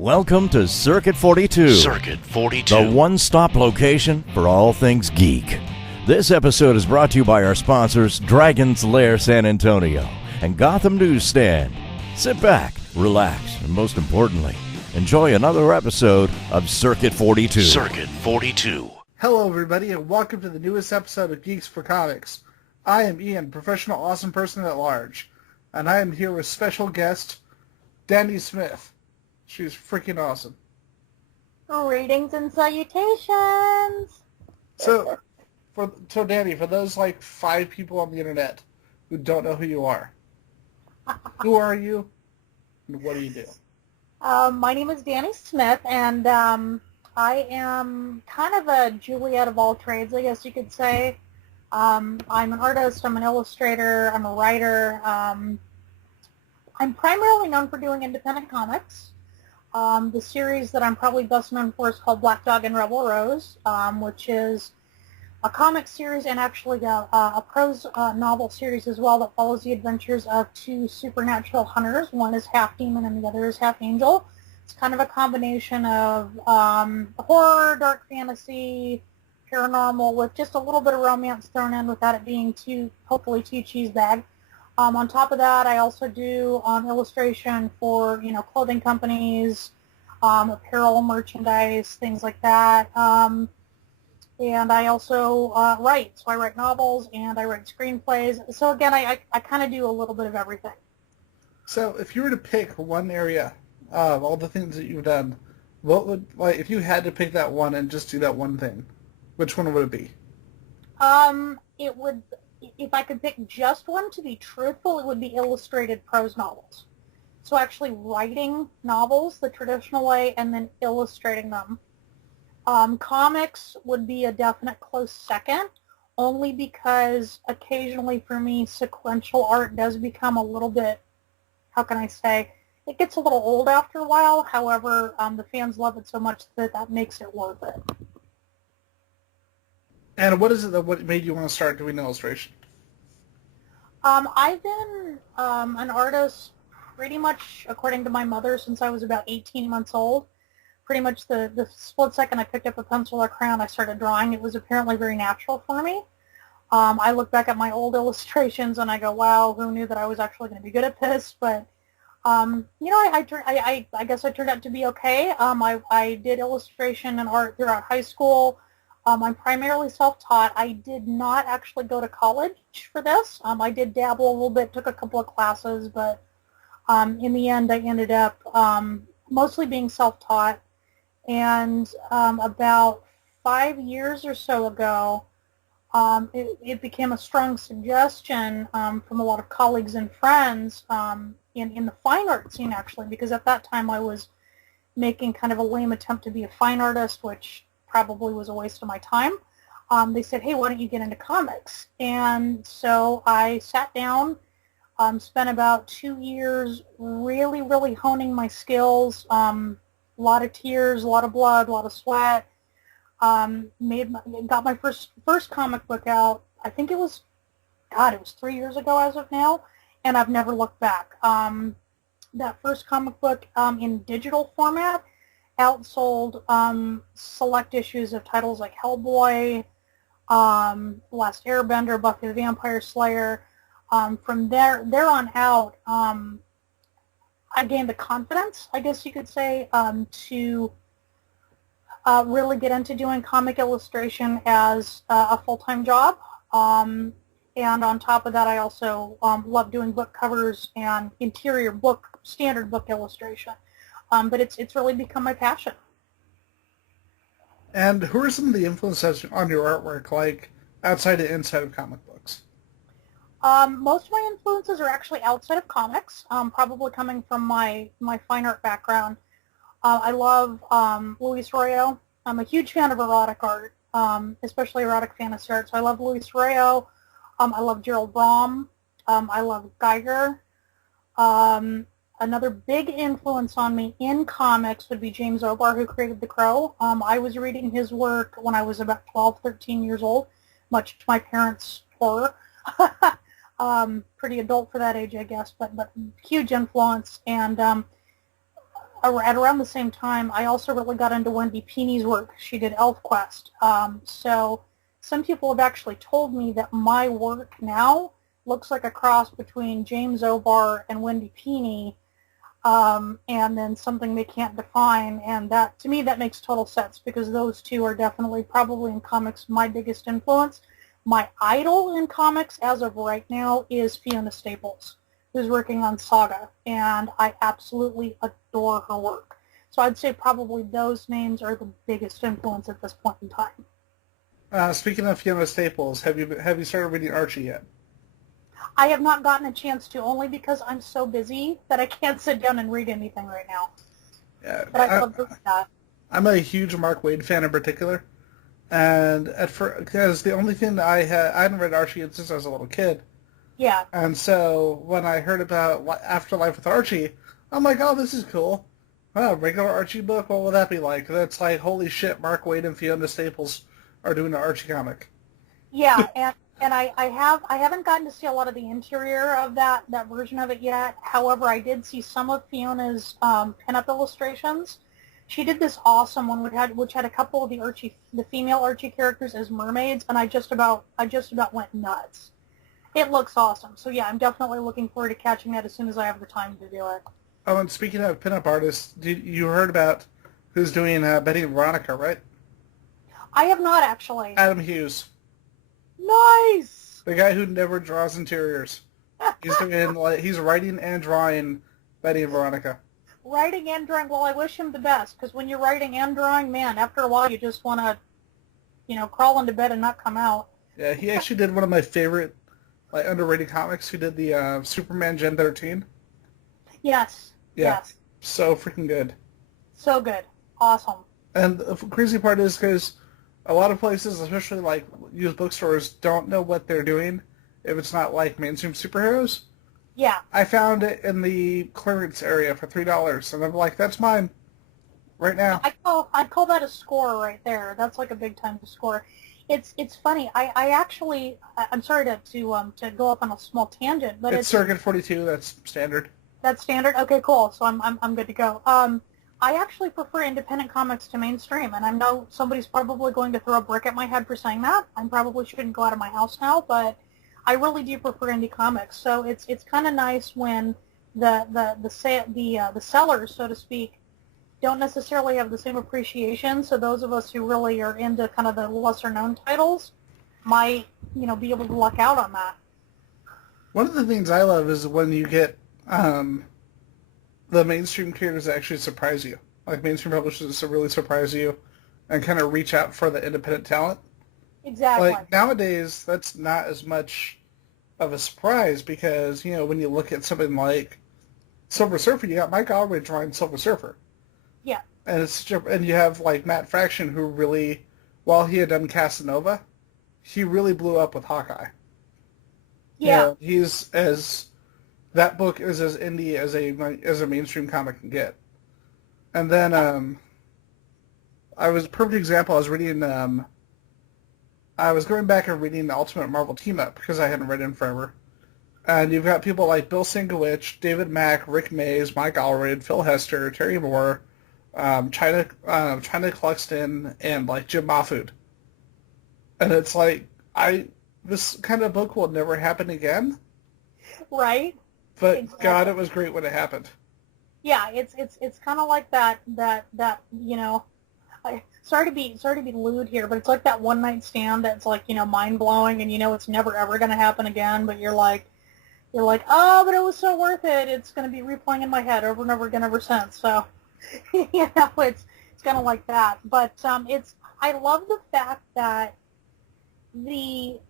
Welcome to Circuit 42. Circuit 42. The one-stop location for all things geek. This episode is brought to you by our sponsors, Dragon's Lair San Antonio and Gotham Newsstand. Sit back, relax, and most importantly, enjoy another episode of Circuit 42. Circuit 42. Hello, everybody, and welcome to the newest episode of Geeks4Comics. I am Ian, professional awesome person at large, and I am here with special guest, Dani Smith. She's freaking awesome. Greetings and salutations. So Dani, for those like 5 people on the internet who don't know who you are you, and what do you do? My name is Dani Smith, and I am kind of a Juliet of all trades, I guess you could say. I'm an artist, I'm an illustrator, I'm a writer. I'm primarily known for doing independent comics. The series that I'm probably best known for is called Black Dog and Rebel Rose, which is a comic series and actually a prose novel series as well that follows the adventures of 2 supernatural hunters. One is half demon and the other is half angel. It's kind of a combination of horror, dark fantasy, paranormal, with just a little bit of romance thrown in without it being hopefully too cheesebag. On top of that, I also do illustration for, clothing companies, apparel, merchandise, things like that. And I also write. So I write novels and I write screenplays. So again, I kind of do a little bit of everything. So if you were to pick one area of all the things that you've done, what would, if you had to pick that one and just do that one thing, which one would it be? It would... If I could pick just one, to be truthful, it would be illustrated prose novels. So actually writing novels the traditional way and then illustrating them. Comics would be a definite close second, only because occasionally for me sequential art does become a little bit, how can I say, it gets a little old after a while. However, the fans love it so much that makes it worth it. And what is it what made you want to start doing illustration? I've been an artist pretty much, according to my mother, since I was about 18 months old. Pretty much the split second I picked up a pencil or crayon, I started drawing. It was apparently very natural for me. I look back at my old illustrations and I go, wow, who knew that I was actually going to be good at this? But, I guess I turned out to be okay. I did illustration and art throughout high school. I'm primarily self-taught. I did not actually go to college for this. I did dabble a little bit, took a couple of classes, but in the end I ended up mostly being self-taught. And about 5 years or so ago, it became a strong suggestion from a lot of colleagues and friends in the fine art scene, actually, because at that time I was making kind of a lame attempt to be a fine artist, which probably was a waste of my time. They said, hey, why don't you get into comics? And so I sat down, spent about 2 years really, really honing my skills, a lot of tears, a lot of blood, a lot of sweat, got my first comic book out. I think it was 3 years ago as of now, and I've never looked back. That first comic book in digital format outsold select issues of titles like Hellboy, Last Airbender, Buffy the Vampire Slayer. From there on out, I gained the confidence, I guess you could say, to really get into doing comic illustration as a full-time job. And on top of that, I also love doing book covers and interior standard book illustration. But it's really become my passion. And who are some of the influences on your artwork, like outside and inside of comic books? Most of my influences are actually outside of comics, probably coming from my fine art background. I love Luis Royo. I'm a huge fan of erotic art, especially erotic fantasy art. So I love Luis Royo. I love Gerald Brom. I love Geiger. Another big influence on me in comics would be James O'Barr, who created The Crow. I was reading his work when I was about 12, 13 years old, much to my parents' horror. Pretty adult for that age, I guess, but huge influence. And at around the same time, I also really got into Wendy Peeney's work. She did ElfQuest. So some people have actually told me that my work now looks like a cross between James O'Barr and Wendy Peeney, and then something they can't define. And that, to me, that makes total sense, because those two are definitely, probably in comics, my biggest influence. My idol in comics as of right now is Fiona Staples, who's working on Saga, and I absolutely adore her work. So I'd say probably those names are the biggest influence at this point in time. Speaking of Fiona Staples, have you started reading Archie yet? I have not gotten a chance to, only because I'm so busy that I can't sit down and read anything right now. Yeah, But I love that. I'm a huge Mark Waid fan in particular, and because the only thing that I hadn't read Archie since I was a little kid. Yeah. And so when I heard about Afterlife with Archie, I'm like, oh, this is cool. Oh, regular Archie book? What will that be like? And it's like, holy shit, Mark Waid and Fiona Staples are doing an Archie comic. Yeah, and I haven't gotten to see a lot of the interior of that version of it yet. However, I did see some of Fiona's pinup illustrations. She did this awesome one which had a couple of the female Archie characters as mermaids, and I just about went nuts. It looks awesome. So yeah, I'm definitely looking forward to catching that as soon as I have the time to do it. Oh, and speaking of pinup artists, you heard about who's doing Betty and Veronica, right? I have not, actually. Adam Hughes. Nice! The guy who never draws interiors. He's writing and drawing Betty and Veronica. Writing and drawing, well, I wish him the best, because when you're writing and drawing, man, after a while you just want to, crawl into bed and not come out. Yeah, he actually did one of my favorite, underrated comics. He did the Superman Gen 13. Yes. Yeah. Yes. So freaking good. So good. Awesome. And the crazy part is because a lot of places, especially used bookstores, don't know what they're doing if it's not mainstream superheroes. Yeah. I found it in the clearance area for $3, and I'm like, that's mine right now. I call that a score right there. That's like a big time score. It's funny. I'm sorry to go off on a small tangent, but It's Circuit 42. That's standard. That's standard. Okay, cool. So I'm good to go. I actually prefer independent comics to mainstream, and I know somebody's probably going to throw a brick at my head for saying that. I probably shouldn't go out of my house now, but I really do prefer indie comics. So it's kind of nice when the sellers, so to speak, don't necessarily have the same appreciation. So those of us who really are into kind of the lesser known titles might, be able to luck out on that. One of the things I love is when you get the mainstream creators that actually surprise you. Mainstream publishers that really surprise you and kind of reach out for the independent talent. Exactly. Nowadays, that's not as much of a surprise because, when you look at something like Silver Surfer, you got Mike Allred drawing Silver Surfer. Yeah. And you have, Matt Fraction, who really, while he had done Casanova, he really blew up with Hawkeye. Yeah. That book is as indie as a mainstream comic can get. And then perfect example. I was going back and reading the Ultimate Marvel Team Up because I hadn't read it in forever. And you've got people like Bill Sienkiewicz, David Mack, Rick Mays, Mike Allred, Phil Hester, Terry Moore, China Cluxton, and Jim Mahfood. And it's this kind of book will never happen again. Right. But exactly. God, it was great when it happened. Yeah, it's kind of like that. Sorry to be lewd here, but it's like that one night stand that's mind blowing, and it's never ever going to happen again. But you're like, oh, but it was so worth it. It's going to be replaying in my head over and over again ever since. So, it's kind of like that. But I love the fact that the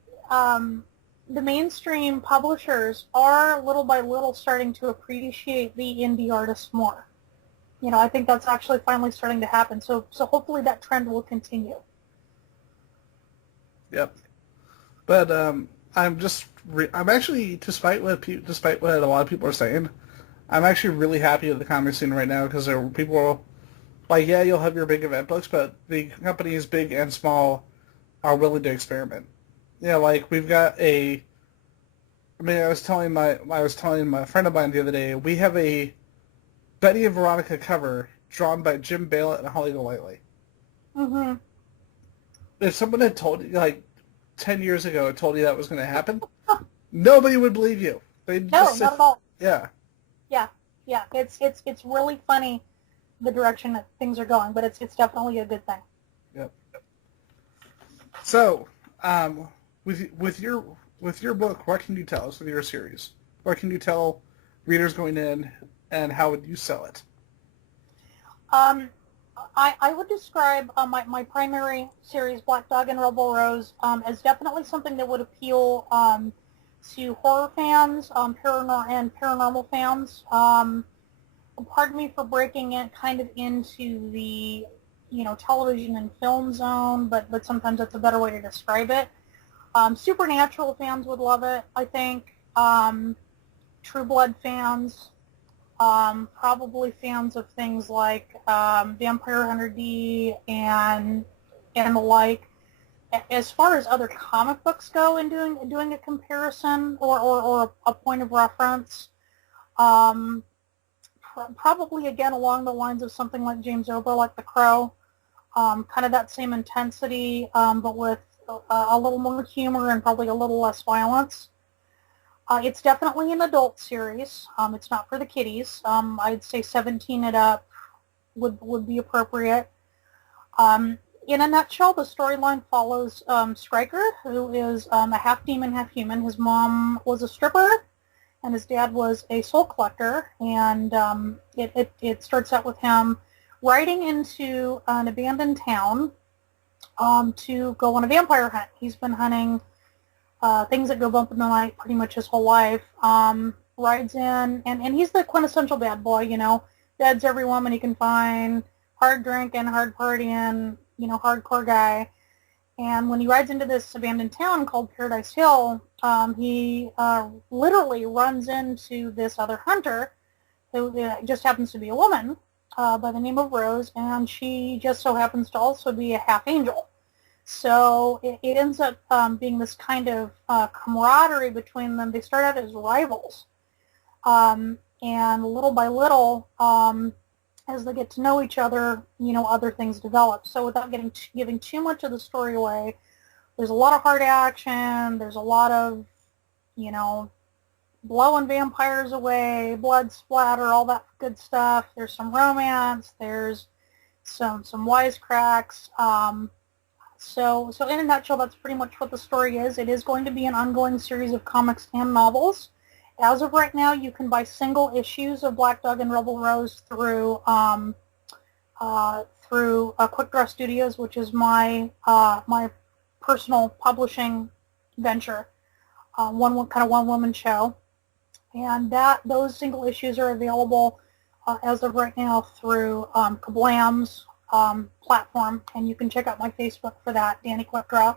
mainstream publishers are little by little starting to appreciate the indie artists more. I think that's actually finally starting to happen. So hopefully that trend will continue. Yep. But I'm actually, despite what a lot of people are saying, I'm actually really happy with the comic scene right now because there are people yeah, you'll have your big event books, but the companies, big and small, are willing to experiment. We've got I was telling my friend of mine the other day, we have a Betty and Veronica cover drawn by Jim Balint and Holly Golightly. Mm-hmm. If someone had told you, like, 10 years ago, had told you that was going to happen, nobody would believe you. They'd No, just say, not at all. yeah. Yeah. It's really funny the direction that things are going, but it's definitely a good thing. Yep. So, with your book, what can you tell us with your series? What can you tell readers going in, and how would you sell it? I would describe my primary series, Black Dog and Rebel Rose, as definitely something that would appeal to horror fans, paranormal fans. Pardon me for breaking it kind of into the, television and film zone, but sometimes that's a better way to describe it. Supernatural fans would love it, I think. True Blood fans, probably fans of things like Vampire Hunter D and the like. As far as other comic books go, and doing a comparison or a point of reference, probably again along the lines of something like James Ober, like The Crow, kind of that same intensity, but with a little more humor and probably a little less violence. It's definitely an adult series. It's not for the kiddies. I'd say 17 and up would be appropriate. In a nutshell, the storyline follows OSKRIKER, who is a half demon, half human. His mom was a stripper, and his dad was a soul collector. And it starts out with him riding into an abandoned town to go on a vampire hunt. He's been hunting things that go bump in the night pretty much his whole life. Rides in, and he's the quintessential bad boy, beds every woman he can find, hard drinking, hard partying, hardcore guy. And when he rides into this abandoned town called Paradise Hill, he literally runs into this other hunter who just happens to be a woman by the name of Rose, and she just so happens to also be a half angel. So it ends up being this kind of camaraderie between them. They start out as rivals, and little by little, as they get to know each other, other things develop. So without giving too much of the story away, there's a lot of hard action. There's a lot of, blowing vampires away, blood splatter, all that good stuff. There's some romance. There's some wisecracks. So in a nutshell, that's pretty much what the story is. It is going to be an ongoing series of comics and novels. As of right now, you can buy single issues of Black Dog and Rebel Rose through Quick Draw Studios, which is my personal publishing venture, one woman show, and those single issues are available as of right now through Kablam's platform, and you can check out my Facebook for that, Dani Quick Draw.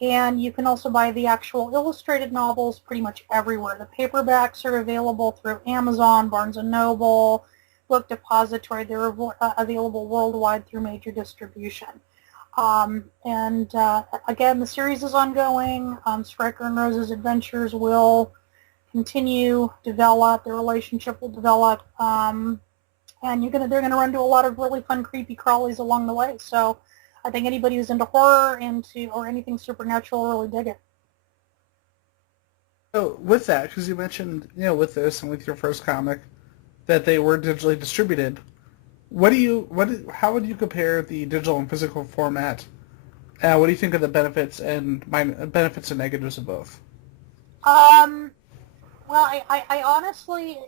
And you can also buy the actual illustrated novels pretty much everywhere. The paperbacks are available through Amazon, Barnes & Noble, Book Depository. They're available worldwide through major distribution. Again, the series is ongoing. OSKRIKER and Rose's adventures will continue, develop. Their relationship will develop. And they're going to run into a lot of really fun, creepy crawlies along the way. So I think anybody who's into horror, or anything supernatural will really dig it. So with that, because you mentioned, with this and with your first comic, that they were digitally distributed, how would you compare the digital and physical format? What do you think of the benefits and negatives of both? Well, I honestly,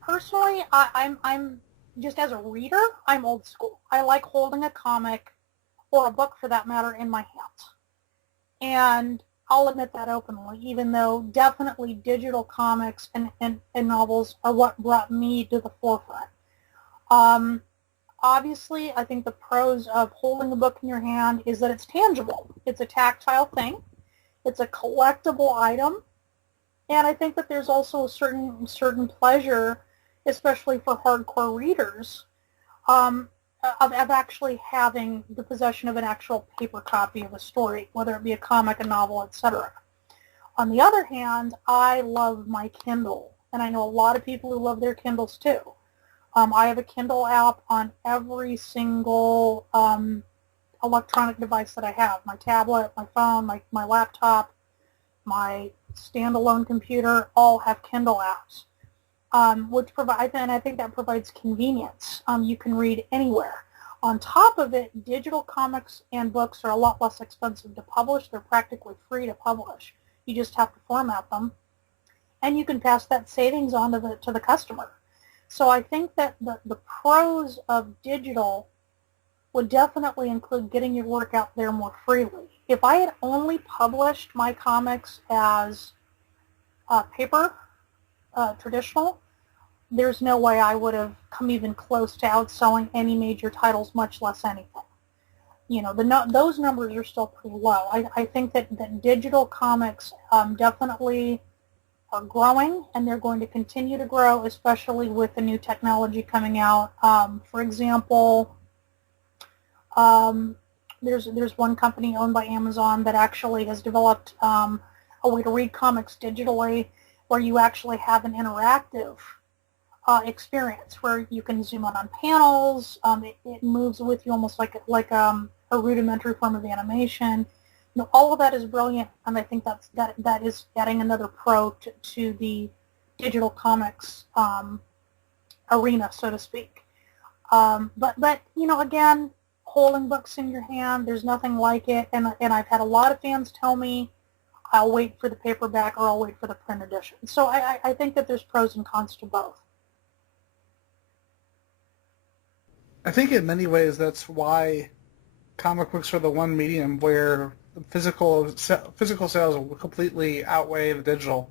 personally, I'm just as a reader, I'm old school. I like holding a comic, or a book for that matter, in my hands. And I'll admit that openly, even though definitely digital comics and novels are what brought me to the forefront. Obviously, I think the pros of holding a book in your hand is that it's tangible. It's a tactile thing. It's a collectible item. And I think that there's also a certain pleasure, especially for hardcore readers, of actually having the possession of an actual paper copy of a story, whether it be a comic, a novel, etc. On the other hand, I love my Kindle, and I know a lot of people who love their Kindles too. I have a Kindle app on every single electronic device that I have. My tablet, my phone, my laptop, my standalone computer all have Kindle apps, which provide, and I think that provides convenience. You can read anywhere. On top of it, digital comics and books are a lot less expensive to publish. They're practically free to publish. You just have to format them, and you can pass that savings on to the customer. So I think that the pros of digital would definitely include getting your work out there more freely. If I had only published my comics as paper, traditional, there's no way I would have come even close to outselling any major titles, much less anything. You know, those numbers are still pretty low. I think that digital comics definitely are growing, and they're going to continue to grow, especially with the new technology coming out. For example, there's one company owned by Amazon that actually has developed a way to read comics digitally, where you actually have an interactive experience where you can zoom on panels. It moves with you almost like a rudimentary form of animation. You know, all of that is brilliant, and I think that is adding another pro to the digital comics arena, so to speak. But you know, again, holding books in your hand, there's nothing like it, and I've had a lot of fans tell me, I'll wait for the paperback or I'll wait for the print edition. So I think that there's pros and cons to both. I think in many ways that's why comic books are the one medium where the physical sales will completely outweigh the digital.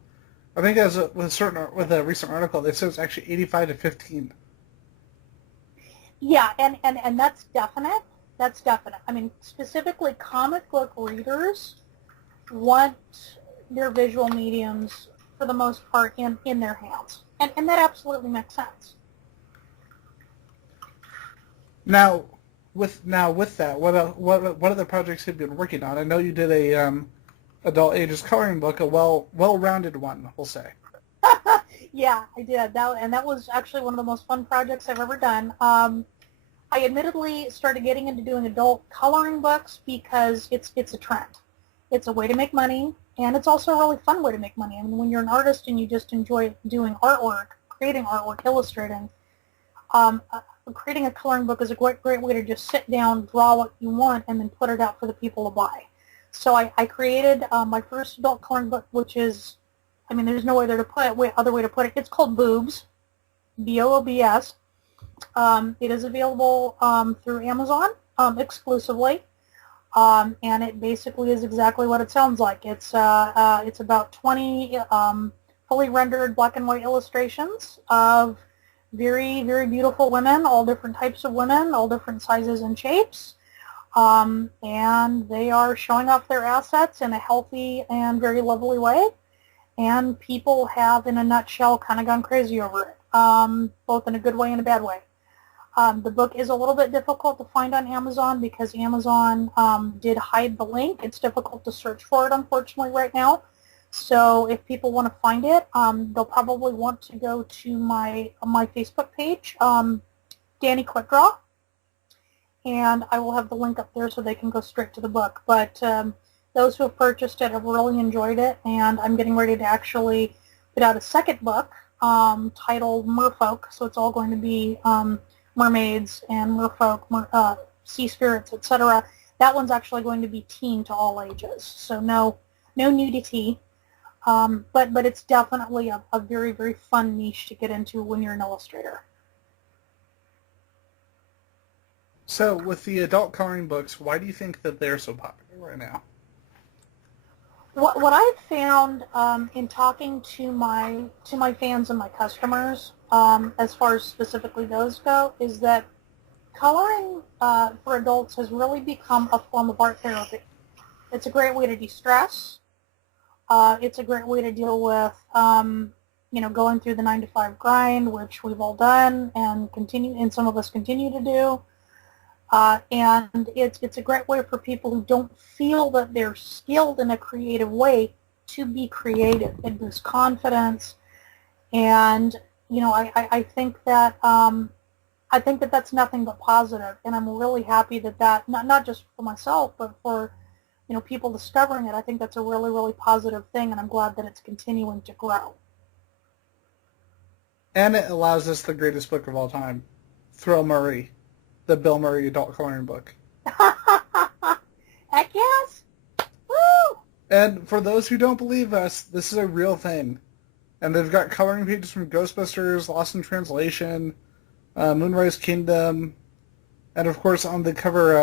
I think with a recent article, they said it's actually 85 to 15. Yeah, and that's definite. That's definite. I mean, specifically comic book readers want their visual mediums, for the most part, in their hands. And that absolutely makes sense. Now with that, what other projects have you been working on? I know you did a adult ages coloring book, a well-rounded one, we'll say. Yeah, I did. That was actually one of the most fun projects I've ever done. I admittedly started getting into doing adult coloring books because it's a trend. It's a way to make money, and it's also a really fun way to make money. I mean, when you're an artist and you just enjoy doing artwork, creating artwork, illustrating, creating a coloring book is a great way to just sit down, draw what you want, and then put it out for the people to buy. So I created my first adult coloring book, which is, I mean, there's no other way to put it. It's called Boobs, Boobs. It is available through Amazon exclusively, and it basically is exactly what it sounds like. It's about 20 fully rendered black and white illustrations of very, very beautiful women, all different types of women, all different sizes and shapes, and they are showing off their assets in a healthy and very lovely way, and people have, in a nutshell, kind of gone crazy over it, both in a good way and a bad way. The book is a little bit difficult to find on Amazon because Amazon did hide the link. It's difficult to search for it, unfortunately, right now. So if people want to find it, they'll probably want to go to my Facebook page, Dani Quickdraw, and I will have the link up there so they can go straight to the book. But those who have purchased it have really enjoyed it, and I'm getting ready to actually put out a second book titled Merfolk. So it's all going to be mermaids and merfolk, sea spirits, etc. That one's actually going to be teen to all ages, so no nudity. But it's definitely a very, very fun niche to get into when you're an illustrator. So with the adult coloring books, why do you think that they're so popular right now? What I've found in talking to my fans and my customers, as far as specifically those go, is that coloring for adults has really become a form of art therapy. It's a great way to de-stress. It's a great way to deal with, going through the 9-to-5 grind, which we've all done and some of us continue to do. And it's a great way for people who don't feel that they're skilled in a creative way to be creative. It boosts confidence. And, I think that I think that that's nothing but positive, and I'm really happy that not just for myself, but for people discovering it. I think that's a really, really positive thing, and I'm glad that it's continuing to grow. And it allows us the greatest book of all time, Thrill Murray, the Bill Murray adult coloring book. Heck yes! Woo! And for those who don't believe us, this is a real thing. And they've got coloring pages from Ghostbusters, Lost in Translation, Moonrise Kingdom, and of course on the cover,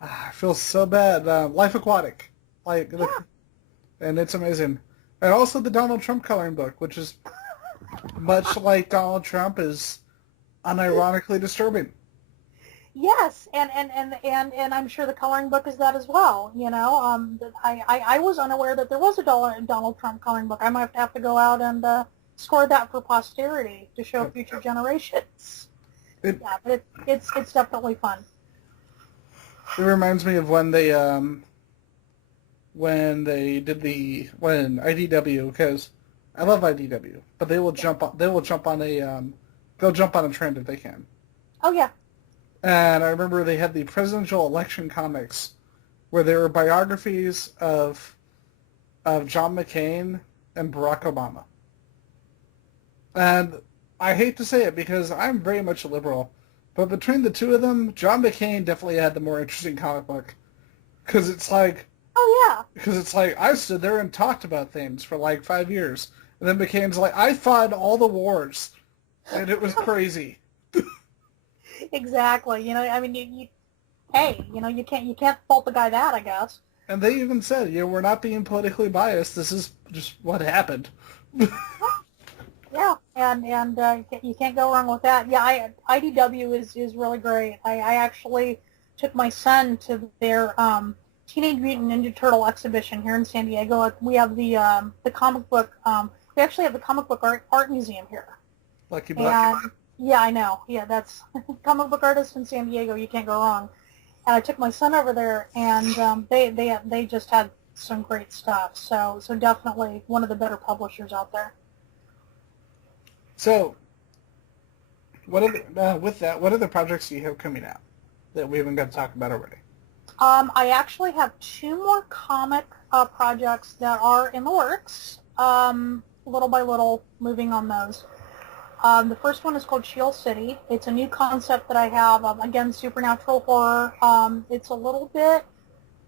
I feel so bad, Life Aquatic. And it's amazing. And also the Donald Trump coloring book, which is much like Donald Trump, is unironically disturbing. Yes, and I'm sure the coloring book is that as well. I was unaware that there was a Donald Trump coloring book. I might have to go out and score that for posterity to show future generations. But it's definitely fun. It reminds me of when IDW, because I love IDW, but they'll jump on a trend if they can. Oh yeah. And I remember they had the presidential election comics, where there were biographies of John McCain and Barack Obama. And I hate to say it because I'm very much a liberal, but between the two of them, John McCain definitely had the more interesting comic book. Because it's like, I stood there and talked about things for like 5 years. And then McCain's like, I fought all the wars. And it was crazy. Exactly. You can't fault the guy that, I guess. And they even said, we're not being politically biased. This is just what happened. Yeah, and you can't go wrong with that. Yeah, IDW is really great. I actually took my son to their Teenage Mutant Ninja Turtle exhibition here in San Diego. We have the comic book. We actually have the comic book art museum here. Lucky buck. Yeah, I know. Yeah, that's comic book artist in San Diego. You can't go wrong. And I took my son over there, and they just had some great stuff. So definitely one of the better publishers out there. So, what other projects do you have coming out that we haven't got to talk about already? I actually have 2 more comic projects that are in the works. Little by little, moving on those. The first one is called Shield City. It's a new concept that I have. Again, supernatural horror. It's a little bit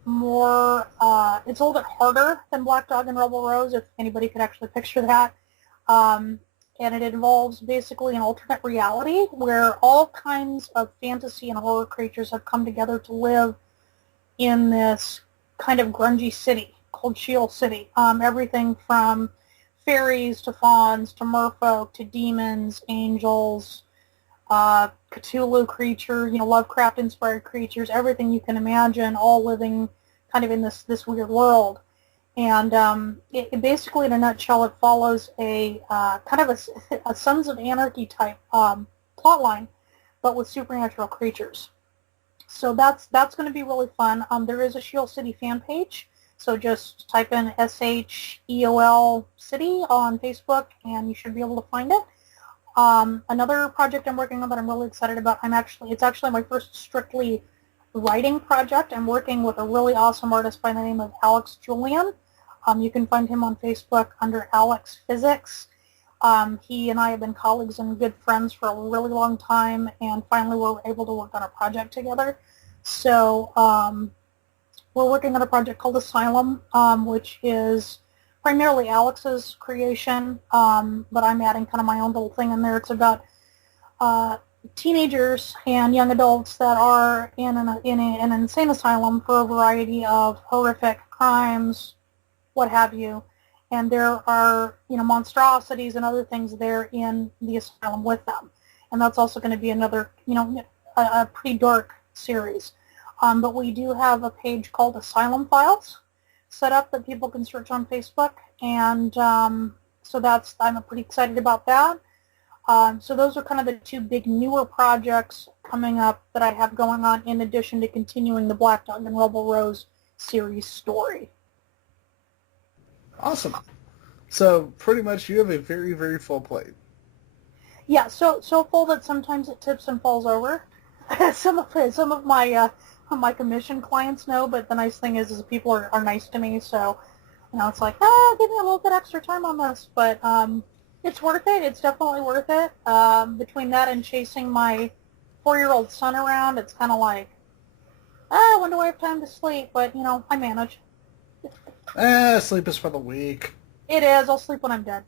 more. It's a little bit harder than Black Dog and Rebel Rose, if anybody could actually picture that. And it involves basically an alternate reality where all kinds of fantasy and horror creatures have come together to live in this kind of grungy city called Shield City. Everything from fairies to fauns to merfolk to demons, angels, Cthulhu creatures, Lovecraft-inspired creatures, everything you can imagine, all living kind of in this weird world. And it basically, in a nutshell, it follows a kind of a Sons of Anarchy type plotline, but with supernatural creatures. So that's going to be really fun. There is a Shield City fan page, so just type in SHEOL City on Facebook, and you should be able to find it. Another project I'm working on that I'm really excited about. It's actually my first strictly writing project. I'm working with a really awesome artist by the name of Alex Julian. You can find him on Facebook under Alex Physics. He and I have been colleagues and good friends for a really long time, and finally we're able to work on a project together. So we're working on a project called Asylum, which is primarily Alex's creation, but I'm adding kind of my own little thing in there. It's about teenagers and young adults that are in an insane asylum for a variety of horrific crimes, what have you, and there are monstrosities and other things there in the asylum with them, and that's also going to be another a pretty dark series. But we do have a page called Asylum Files set up that people can search on Facebook, and so I'm pretty excited about that. So those are kind of the 2 big newer projects coming up that I have going on, in addition to continuing the Black Dog and Rebel Rose series story. Awesome. So pretty much you have a very, very full plate. Yeah, so full that sometimes it tips and falls over. some of my commission clients know, but the nice thing is people are nice to me, so it's like, give me a little bit extra time on this, but it's worth it. It's definitely worth it. Between that and chasing my 4-year-old son around, it's kind of like, when do I have time to sleep? But I manage. Sleep is for the weak. It is. I'll sleep when I'm dead.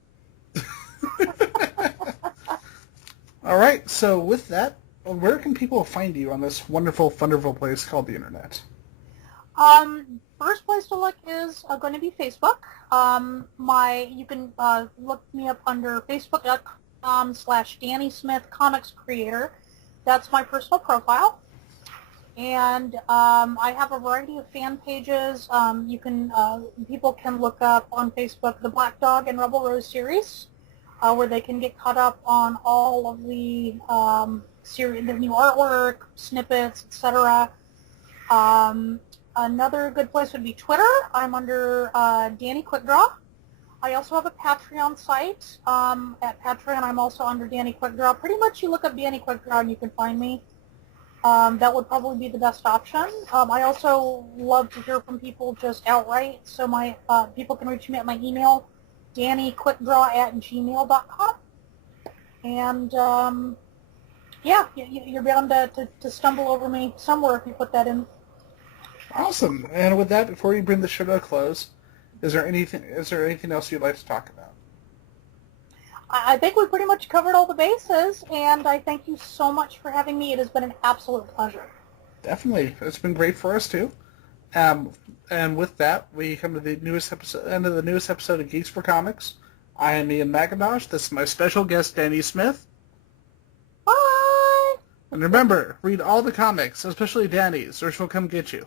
All right, so with that, where can people find you on this wonderful, wonderful place called the Internet? First place to look is going to be Facebook. You can look me up under facebook.com/Dani Smith Comics Creator. That's my personal profile. And I have a variety of fan pages. People can look up on Facebook the Black Dog and Rebel Rose series, where they can get caught up on all of the series, the new artwork, snippets, etc. Another good place would be Twitter. I'm under Dani Quickdraw. I also have a Patreon site. At Patreon, I'm also under Dani Quickdraw. Pretty much you look up Dani Quickdraw and you can find me. That would probably be the best option. I also love to hear from people just outright, so my people can reach me at my email, DaniQuickdraw@gmail.com. And yeah, you're bound to stumble over me somewhere if you put that in. Awesome. And with that, before you bring the show to a close, is there anything else you'd like to talk about? I think we pretty much covered all the bases, and I thank you so much for having me. It has been an absolute pleasure. Definitely. It's been great for us, too. And with that, we come to the end of the newest episode of Geeks4Comics. I am Ian McIntosh. This is my special guest, Dani Smith. Bye! And remember, read all the comics, especially Dani's, or she'll come get you.